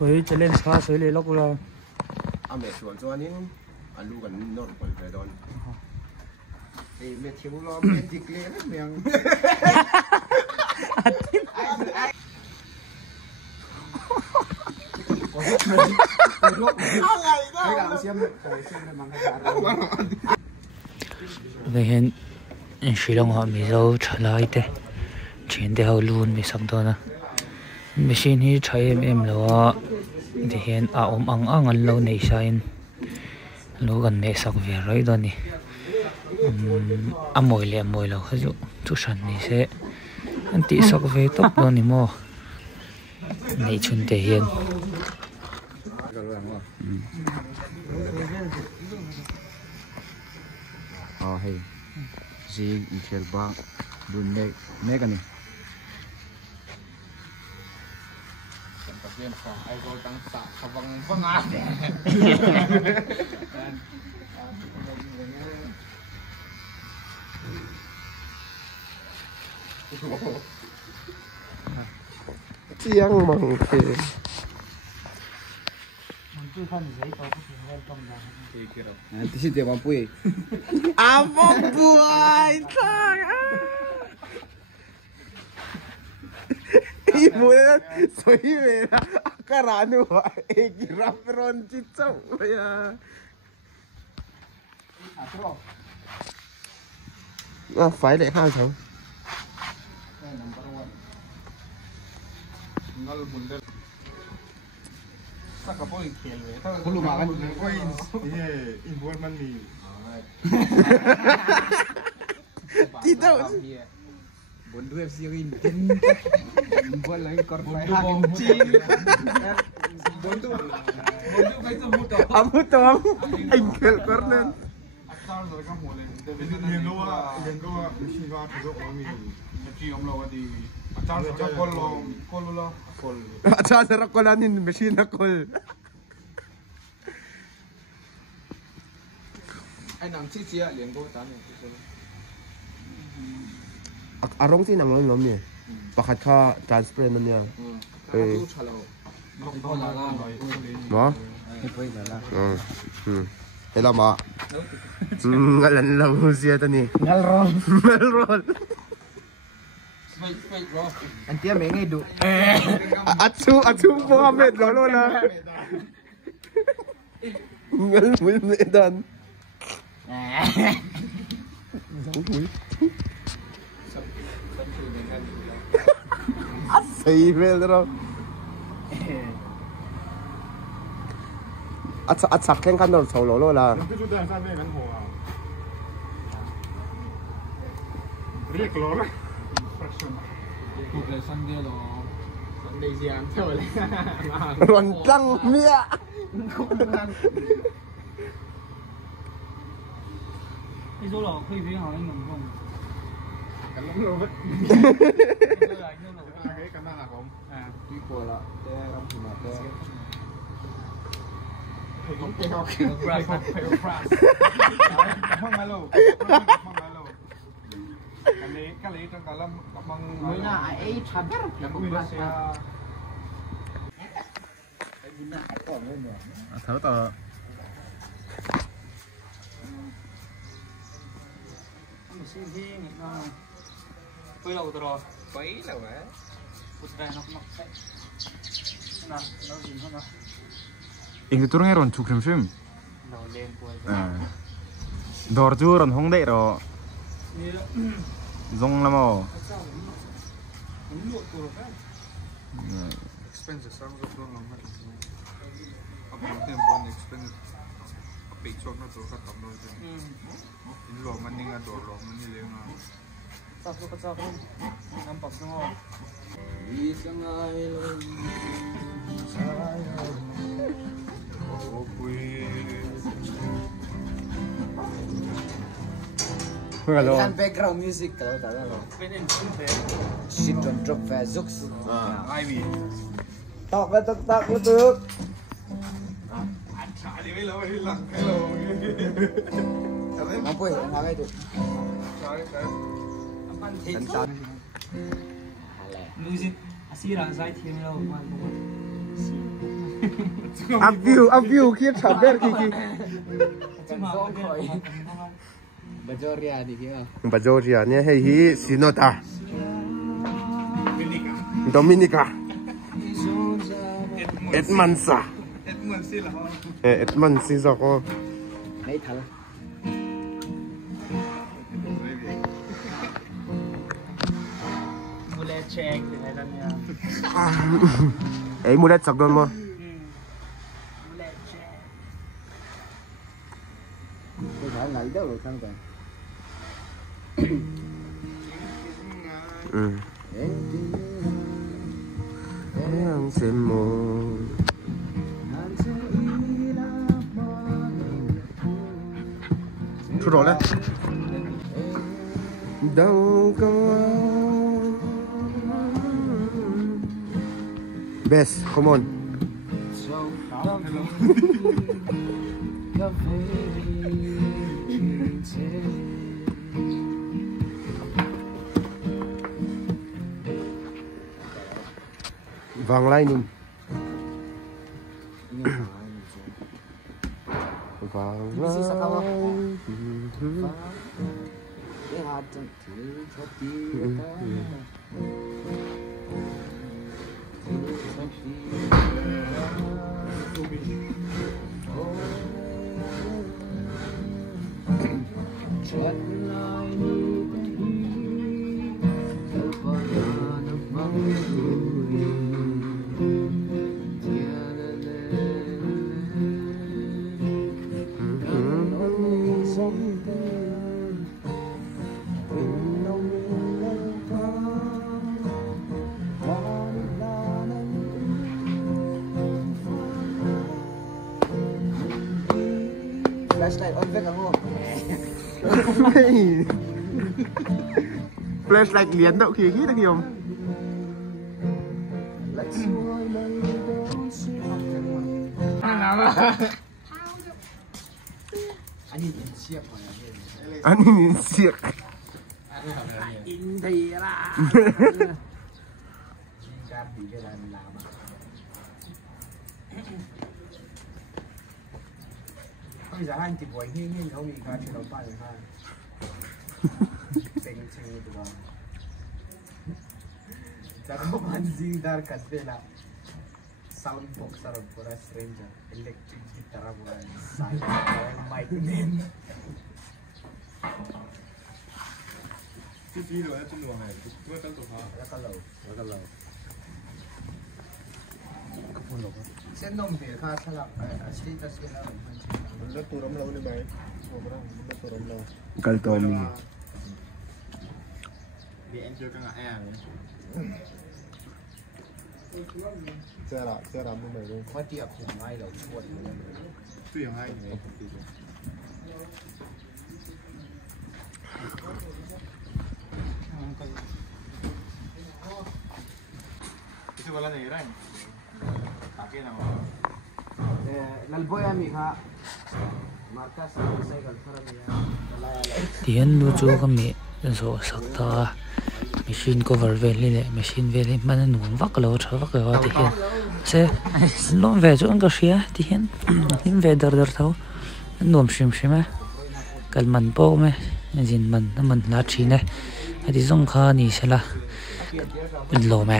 佢จะเล่นช้าสวยเลยล็อกเรา à mẹ xuống cho anh anh lu gần nốt quần về đón thì mẹ thiếu lo mẹ dịch lên miệng vậy hiện Sri Lanka mi dâu trở lại thế chuyện để hậu luôn mi sang đó nè machine hi chạy em lo thì hiện ang anh lâu này sai lâu gần mẹ sang về rồi đó nè mồi là cái chỗ chú sản này sẽ anh tí sang về tóc đó nè mò này chuẩn thể hiện hay gì khéo ba đun mẹ cái này viên phòng ai có tăng tạ bằng phương án tiếng bằng kề tí xíu tiền bằng bụi bằng bụi thôi ibu soy mera akarano ekirapron chitsau ya phải để hai cháu belum makan imbuan mani kita Bondu FC win buat lagi korban hakim Bondu kamu tong engkel corner acha sera kolanin mesin kol ai nang chi chia liền go tan arong sih nang lom ni pakat kha transparent man ya ma hello ma ngalan lang siya tani ngalrol antia mengai du atsu Muhammad lolo na ngal mul medan सही में जरा अच्छा खें kan dor cholo lo la rontang mia cái số lò khi phía họ anh ngầm không tuy của là để làm gì mà để thở tờ quay đầu rồi quấy là vậy Ingat turun ngeron cukrim sim. Dor juron hong dek ro. Zong lamo. expenses sang so from long apa tem bon expense apa chok na to ka tam no in lo man ninga dor lo man ni lenga satu kecap nampak semua kan background music kalau tak ada lo shit don't drop fast jokes Ivy. tak betul apa ya ngagai tu music asira sai thiên đâu up view kia sabar kiki Bajoria nya hei hi Sinota Dominica Edmondsa Edmondsi ko Mulet check thế này nha. ấy mulet sọc don mo Mulet check. Yang semu Thu rồi đấy đâu có Best, come on. Vàng lai nung. Vàng Flashlight on vek ako. Flashlight liến đậu khí khí được không? Anh nhìn siếc. In thì là. Bây giờ anh chỉ quay hiên hiên không bị cả chuyện đâu phải ha. Tình tình itu bang. Jangan memanjing dar kasbela. Sound box sarap pura stranger. Electric guitar pura. Silent mic name. Tí rồi trên đường này, tôi tân tục hả? Rất là lâu. Sen nông thì khá là status cái nào. Nó tù đóng lâu này mày. Nó tù đóng lâu. Kaltomi. Đi em chơi cái ngã e này. Xe đạp bên này luôn. Có tiệp thì ngay đầu chuột. Tuy hay này. Itu wala na iran. Pakai nama. Lalboy ami kha. Markas cycle faramiya. Tiyan lu chu kami zo sakta machine cover vel le machine vel man nuam vak lo tha vak wa ti hian se lom ve chu ang ka hria ti hian him ve dar tho nuam shim shima kal man po me jin man la thi ne adi zong kha ni sela lo me